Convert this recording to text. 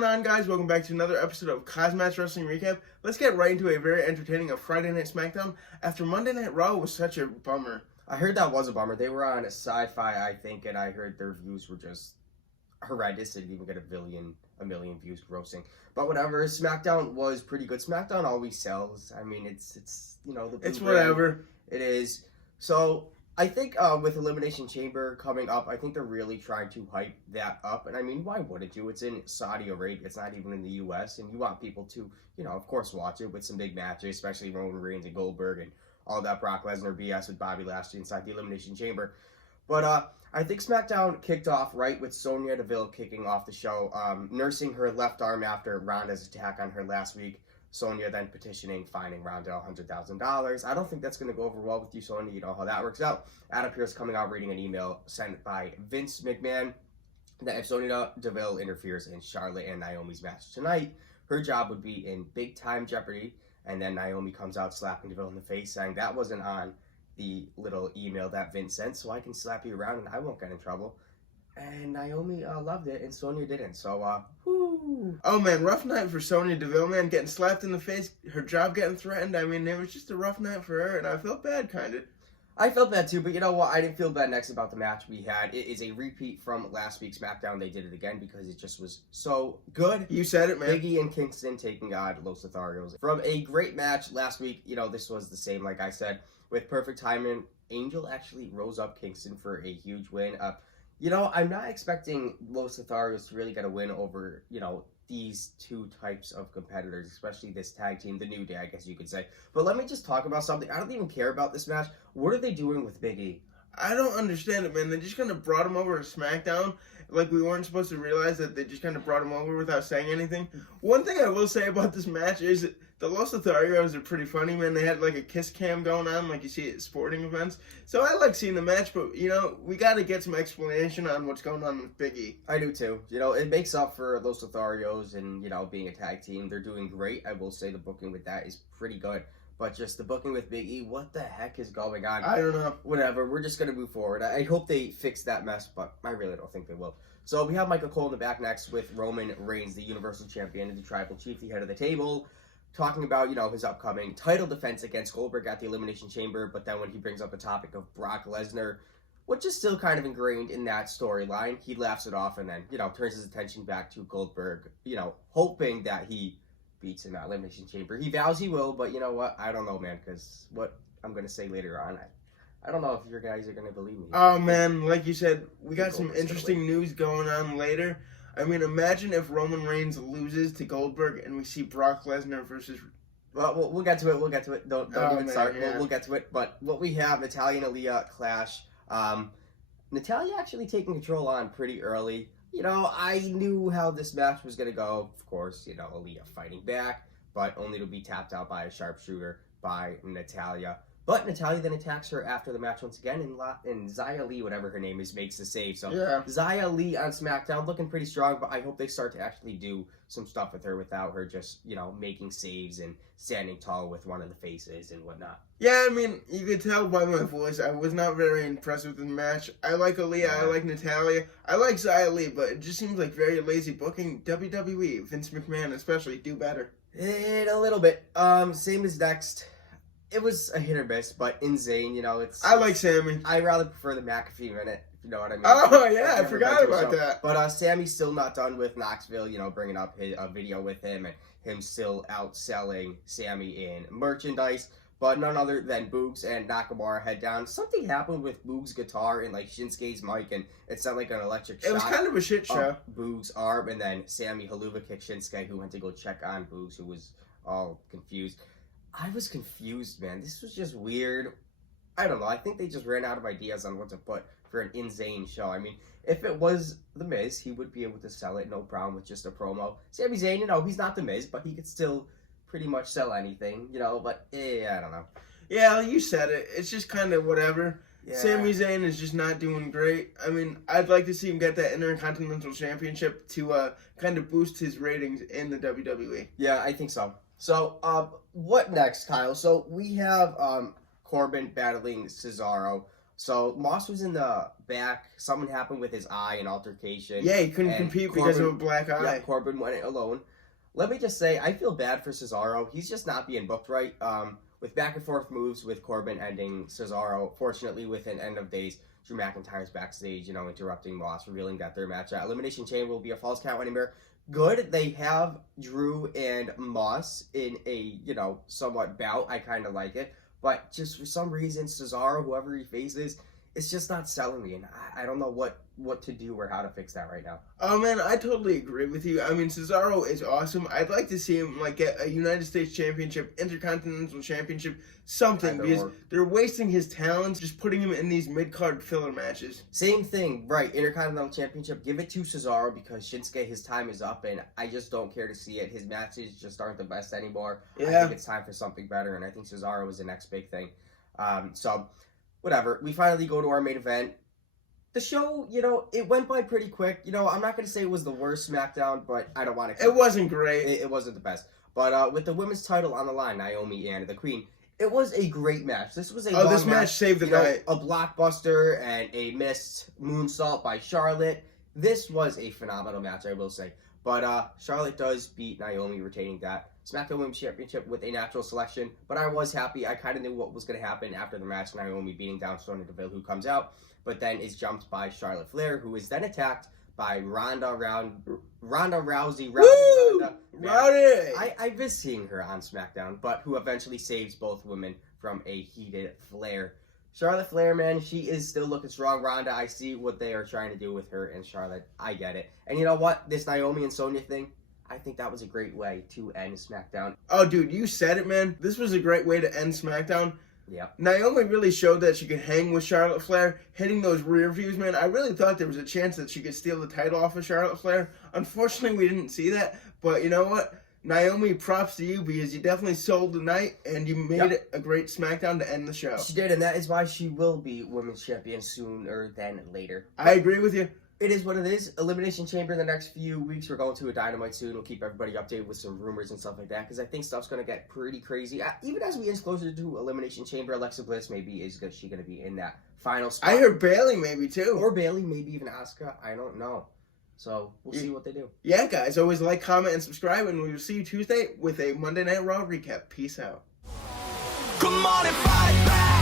going on, guys? Welcome back to another episode of KozMatt Wrestling Recap. Let's get right into a very entertaining of Friday Night SmackDown after Monday Night Raw was such a bummer. I heard that was a bummer. They were on a sci-fi, I think, and I heard their views were just horrendous. They didn't even get a million views grossing. But whatever, SmackDown was pretty good. SmackDown always sells. I mean, it's the it's whatever. It is. So I think with Elimination Chamber coming up, I think they're really trying to hype that up. And I mean, why wouldn't you? It's in Saudi Arabia. It's not even in the U.S. And you want people to, of course, watch it with some big matches, especially Roman Reigns and Goldberg and all that Brock Lesnar BS with Bobby Lashley inside the Elimination Chamber. But I think SmackDown kicked off right with Sonya Deville kicking off the show, nursing her left arm after Ronda's attack on her last week. Sonya then petitioning, fining Ronda $100,000. I don't think that's going to go over well with you, Sonya. You know how that works out. Adam Pearce coming out reading an email sent by Vince McMahon that if Sonya Deville interferes in Charlotte and Naomi's match tonight, her job would be in big-time jeopardy. And then Naomi comes out slapping Deville in the face, saying that wasn't on the little email that Vince sent, so I can slap you around and I won't get in trouble. And Naomi loved it, and Sonya didn't. So, whoo. Oh, man, rough night for Sonya Deville, man. Getting slapped in the face, her job getting threatened. I mean, it was just a rough night for her, and I felt bad, kind of. I felt bad, too, but you know what? I didn't feel bad next about the match we had. It is a repeat from last week's SmackDown. They did it again because it just was so good. You said it, man. Big E and Kingston taking on Los Lotharios. From a great match last week, this was the same, like I said, with perfect timing. Angel actually rose up Kingston for a huge win. I'm not expecting Los Lotharios to really get a win over, these two types of competitors, especially this tag team, the New Day, I guess you could say. But let me just talk about something. I don't even care about this match. What are they doing with Big E? I don't understand it, man. They just kind of brought him over to SmackDown. Like, we weren't supposed to realize that they just kind of brought him over without saying anything. One thing I will say about this match is the Los Lotharios are pretty funny, man. They had, like, a kiss cam going on, like you see at sporting events. So I like seeing the match, but, we got to get some explanation on what's going on with Big E. I do, too. It makes up for Los Lotharios and, being a tag team. They're doing great. I will say the booking with that is pretty good. But just the booking with Big E, what the heck is going on? I don't know. Whatever, we're just going to move forward. I hope they fix that mess, but I really don't think they will. So we have Michael Cole in the back next with Roman Reigns, the Universal Champion and the Tribal Chief, the head of the table, talking about, his upcoming title defense against Goldberg at the Elimination Chamber. But then when he brings up the topic of Brock Lesnar, which is still kind of ingrained in that storyline, he laughs it off and then, turns his attention back to Goldberg, hoping that he beats him at Elimination Chamber. He vows he will, but you know what? I don't know, man, because what I'm going to say later on, I don't know if your guys are going to believe me. Oh, man, like you said, we got some interesting news going on later. I mean, imagine if Roman Reigns loses to Goldberg and we see Brock Lesnar versus... Well, we'll get to it. We'll get to it. Don't even start. Yeah. We'll get to it. But what we have, Natalya and Aaliyah clash. Natalya actually taking control on pretty early. I knew how this match was going to go. Of course, Aaliyah fighting back, but only to be tapped out by a sharpshooter by Natalya. But Natalya then attacks her after the match once again, and Xia Li, whatever her name is, makes the save. So yeah. Xia Li on SmackDown looking pretty strong, but I hope they start to actually do some stuff with her without her just, making saves and standing tall with one of the faces and whatnot. Yeah, I mean, you could tell by my voice, I was not very impressed with the match. I like Aaliyah, I like Natalya, I like Xia Li, but it just seems like very lazy booking. WWE, Vince McMahon especially, do better. In a little bit. Same as next. It was a hit or miss, but in Zayn, I like Sami. I rather prefer the McAfee minute, if you know what I mean. Oh, yeah, I forgot about that. But Sami's still not done with Knoxville, bringing up a video with him and him still outselling Sami in merchandise. But none other than Boogs and Nakamura head down. Something happened with Boogs' guitar and Shinsuke's mic, and it sounded like an electric shot. It was kind of a shit show. Boogs' arm, and then Sami Haluva kicked Shinsuke, who went to go check on Boogs, who was all confused. I was confused, man. This was just weird. I don't know. I think they just ran out of ideas on what to put for an insane show. I mean, if it was The Miz, he would be able to sell it, no problem, with just a promo. Sami Zayn, he's not The Miz, but he could still pretty much sell anything, but I don't know. Yeah, you said it. It's just kind of whatever. Yeah. Sami Zayn is just not doing great. I mean, I'd like to see him get that Intercontinental Championship to kind of boost his ratings in the WWE. Yeah, I think so. So, what next, Kyle? So, we have Corbin battling Cesaro. So Moss was in the back. Something happened with his eye, an altercation. Yeah, he couldn't compete because of a black eye. Yeah, Corbin went it alone. Let me just say, I feel bad for Cesaro. He's just not being booked right. With back and forth moves with Corbin ending Cesaro. Fortunately, within end of days, Drew McIntyre's backstage, interrupting Moss, revealing that their match at Elimination Chamber will be a false count anymore. Good. They have Drew and Moss in a, somewhat bout. I kind of like it. But just for some reason, Cesaro, whoever he faces, it's just not selling me. And I don't know what to do or how to fix that right now. Oh, man, I totally agree with you. I mean, Cesaro is awesome. I'd like to see him, get a United States Championship, Intercontinental Championship, something. Because they're wasting his talents, just putting him in these mid-card filler matches. Same thing, right. Intercontinental Championship, give it to Cesaro because Shinsuke, his time is up, and I just don't care to see it. His matches just aren't the best anymore. Yeah. I think it's time for something better, and I think Cesaro is the next big thing. So, whatever. We finally go to our main event. The show, it went by pretty quick. I'm not going to say it was the worst SmackDown, but I don't want to... It wasn't great. It wasn't the best. But with the women's title on the line, Naomi and the Queen, it was a great match. This was a long this match saved the night. A blockbuster and a missed moonsault by Charlotte. This was a phenomenal match, I will say. But Charlotte does beat Naomi, retaining that SmackDown Women's Championship with a natural selection. But I was happy. I kind of knew what was going to happen after the match. Naomi beating down Sonya Deville, who comes out, but then is jumped by Charlotte Flair, who is then attacked by Ronda Rousey. Rowdy! I miss seeing her on SmackDown, but who eventually saves both women from a heated Flair. Charlotte Flair, man, she is still looking strong. Ronda, I see what they are trying to do with her and Charlotte. I get it. And you know what? This Naomi and Sonya thing, I think that was a great way to end SmackDown. Oh, dude, you said it, man. This was a great way to end SmackDown. Yeah. Naomi really showed that she could hang with Charlotte Flair, hitting those rear views, man. I really thought there was a chance that she could steal the title off of Charlotte Flair. Unfortunately, we didn't see that. But you know what? Naomi, props to you because you definitely sold the night and you made it a great SmackDown to end the show. She did, and that is why she will be Women's Champion sooner than later. I agree with you. It is what it is. Elimination Chamber in the next few weeks. We're going to a Dynamite soon. We'll keep everybody updated with some rumors and stuff like that because I think stuff's going to get pretty crazy. Even as we inch closer to Elimination Chamber, Alexa Bliss is she going to be in that final spot? I heard Bayley maybe too. Or Bayley, maybe even Asuka. I don't know. So we'll see what they do. Yeah, guys. Always like, comment, and subscribe, and we will see you Tuesday with a Monday Night Raw recap. Peace out. Come on and fight back.